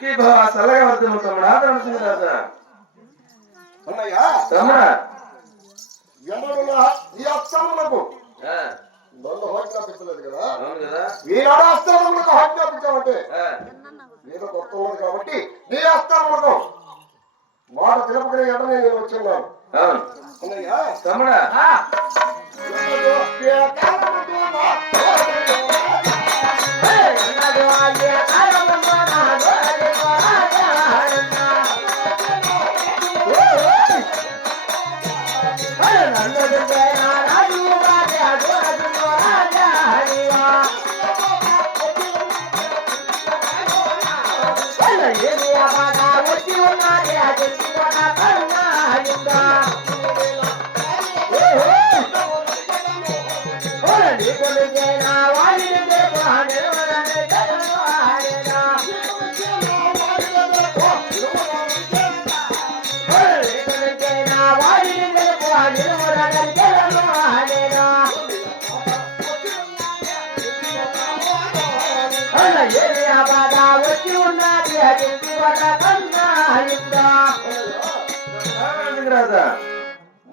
సుఖీ భవ చల్లగా వర్ధము తమ్ముడా ధనసింగరాజా. అన్నయ్యా తమ్ముడా ఈ అస్త్రములకు నన్ను ఆజ్ఞాపించలేదు కదా. అవును కదా. ఈనాడు అస్త్రములకు ఆజ్ఞాపించామంటే ఏదో కొత్త ఉంది కాబట్టి నీ అస్త్రములకు మాట తెలుపుకునే ఎడనే నేను వచ్చున్నాను. అన్నయ్యా తమ్ముడా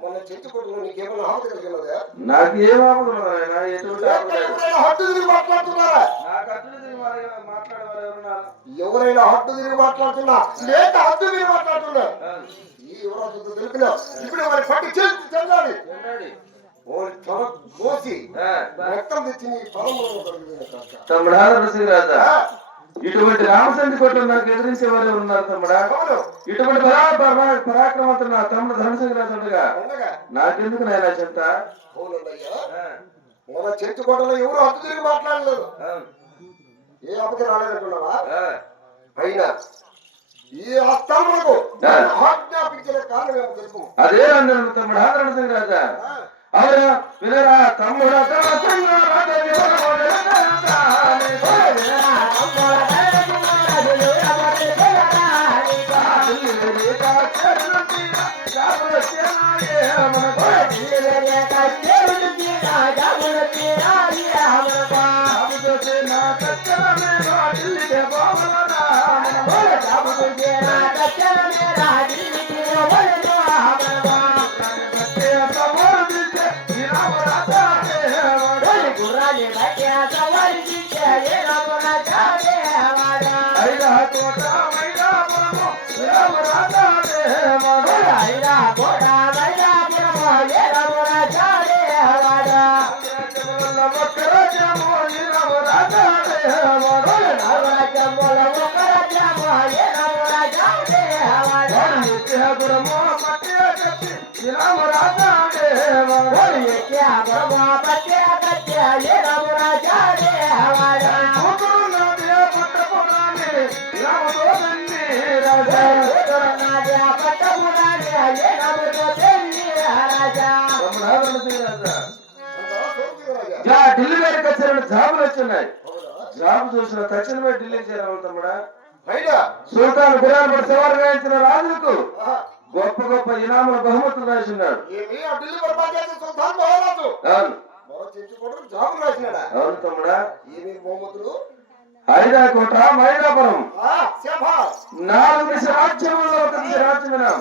మన చెట్టు కొట్టులో నీకేమైనా ఆపద కలిగినదా? నాకు ఏం ఆపద మాట్లాడుతున్నారా? ఎవరైనా హద్దు తిరిగి మాట్లాడుతున్నా లేక హద్దు తిరిగి మాట్లాడుతున్నా ఈ యువరాజుతో తెలిపినా ఇప్పుడు వారి పట్టి చేసి చెందాలి. మోసి రక్తం తెచ్చి నీ పొలంలో తమ్ముడా ధనసింగరాజా, ఇటువంటి రామచంద్ర కొట్లు నాకు ఎదిరించే వారే ఉన్నారు తమ్ముడా. ఇటువంటి పరాక్రమంతో నా తమ్ముడు ధనసింగరాజుగా నాకెందుకు నాయన చెంత. మన చెట్టు కోటలో ఎవరు హద్దు తిరిగి మాట్లాడలేదు, ఏ అపద రాలేదనుకున్నావా? అయినా ఈ అస్త్రములకు ఆజ్ఞాపించిన కారణం తెలుపు. అదే అన్నాను తమ్ముడా ధనసింగరాజా. అవునా వినరా తమ్ముడా ఢిల్లీ గారికి వచ్చిన జాబులు వచ్చున్నాయి. జాబు చూసిన తక్షణమే ఢిల్లీ చేరాలి తమ్ముడా. సుల్తాన్ గురాన్ సవారు వేయించిన రాజులకు గొప్ప గొప్ప ఇనాముల బహుమతులు రాసిన్నాడు. అవును తమ్ముడా. హైదాకోట మైదాపురం 4 దిశ రాజ్యములలో ఒక దిశ రాజ్యమినాం.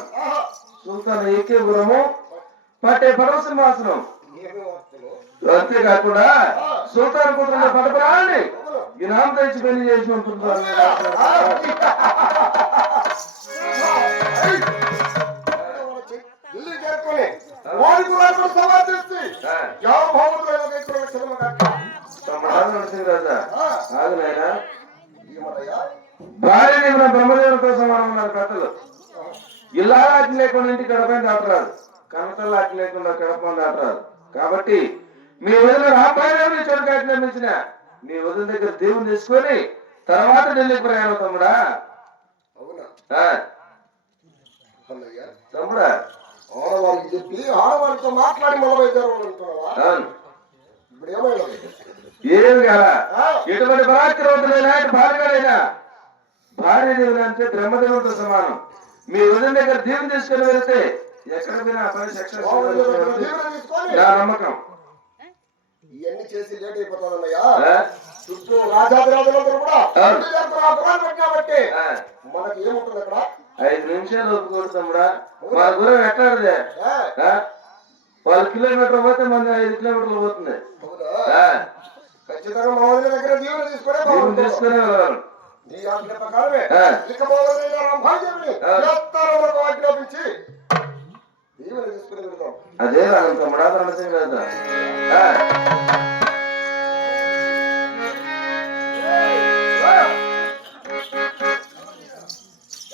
సుల్తాన్ ఏకేపురము పట్టే పరమసింహాసనం. అంతేకాకుండా సుల్తాన్ కూతురు పటపరాన్ని ఇనాం తెచ్చి పెళ్లి చేసి ఉంటున్నారు. భార్యని మన బ్రహ్మదేవులతో సమానం ఉన్నారు కథలు. ఇలా ఆటి లేకుండా ఇంటి గడపని దాటరాదు, కనతలు ఆటి లేకుండా గడపని దాటరాదు. కాబట్టి మీ వదిన రామాయణం చోటు ఆజ్ఞాపించిన మీ వదిన దగ్గర దేవుని తీసుకొని తర్వాత ఢిల్లీకి ప్రయాణం తమ్ముడా. తమ్ముడా ఆడవారికి చెప్పి ఆడవారితో మాట్లాడి మొదలైతారు. ఇప్పుడు ఏమైనా ఏమి కదా ఎటువంటి పరాక్రమంతులైనా భార్యలైనా భార్య దేవుని అంటే బ్రహ్మదేవుడితో సమానం. మీ వదిన దగ్గర దేవుని తీసుకొని వెళితే ఎక్కడ పోయినా పని సక్సెస్ నా నమ్మకం. ఈ ఇవన్నీ చేసి లేట్ అయిపోతానన్నయ్యా. ఆ? చుట్టూ రాజాదిరాజులందరూ కూడా ఆ. పెట్టినాబట్టి ఆ. మనకి ఏముంటుంది అక్కడ? 5 నిమిషాలు ఒప్పుకోడు తమ్ముడా. మా దూరం ఎట్లాడదే ఏ? 10 కిలోమీటర్లు పోతే మన 5 కిలోమీటర్లు పోతుంది. అవునా? ఖచ్చితంగా మా వదిన దగ్గర దీవులు తీసుకునే బాగుంటుంది. తీసుకునే వెళ్ళాలి. నీ ఆజ్ఞ ప్రకారమే ఆ. ఇక మా వదిన రంభాదేవిని చేస్తారని ఆజ్ఞాపించి దీవులు తీసుకుని వెళ్దాం. అదే రాను తమ్ముడా రణసింగరాజు.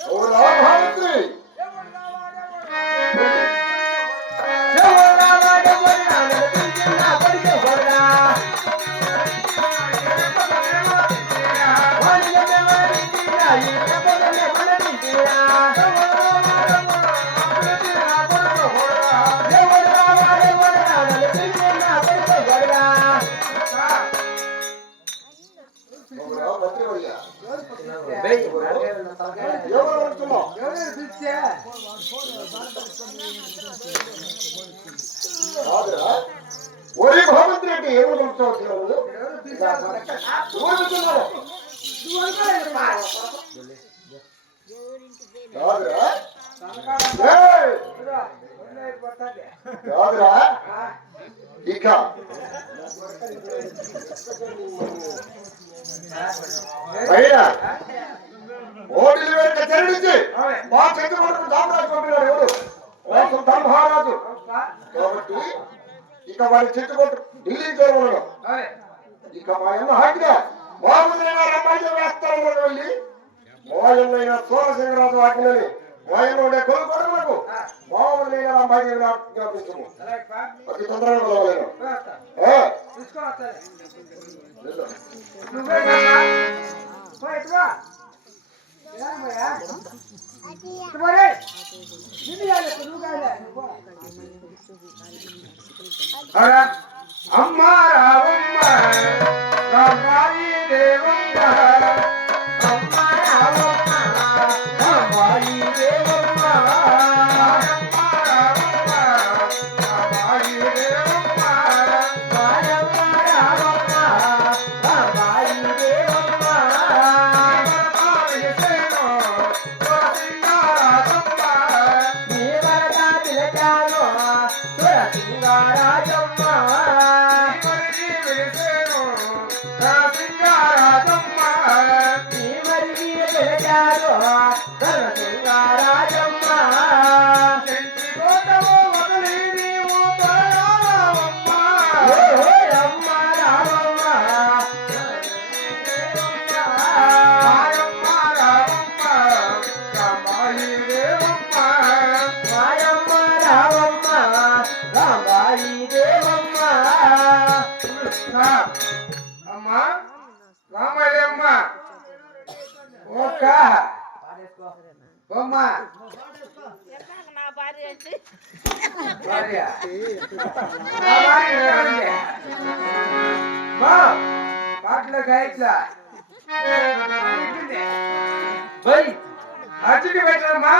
ఓ రామహాత్రి ఒరే భగవంతుడి అంటే ఎవరు పంపుతావు? ఇక ఓటిలు వెనుక చెల్లించి మా చెట్టు కొడుకు దామరాజు పంపినాడు. ఎవరు? మహారాజు. కాబట్టి ఇక వారి చెట్టు కొట్టు ఢిల్లీ చేరుకున్నాడు. ఇక మా అన్న హాయిగా మా ముందైనా రమ్మాయి వేస్తాను వెళ్ళి మా ఎన్నైనా సోమసింగరాజు ఆజ్ఞని మా ఎన్న ఉండే కొనుక్కోవడానికి మా ముందైనా రమ్మాయి జ్ఞాపించము. అతి తొందరగా వెళ్ళవలేను. అమ్మ రావమ్మ రామాయి దేవమ్మ అమ్మ రావమ్మ రామాయి దేవమ్మ అమ్మ రావమ్మ రామాయి దేవమ్మ రామమ్మ రావమ్మ రామాయి దేవమ్మ వరదాయసేనో సింగారాజమ్మ నీ వరదా తిలకాలో సింగారాజమ్మ అమ్మా రామయ్యమ్మ ఓక బొమ్మ నా భార్య అంటే భార్య నా భార్య బా పాటల గాయట్లా బై అచ్చికి పెట్టమ్మా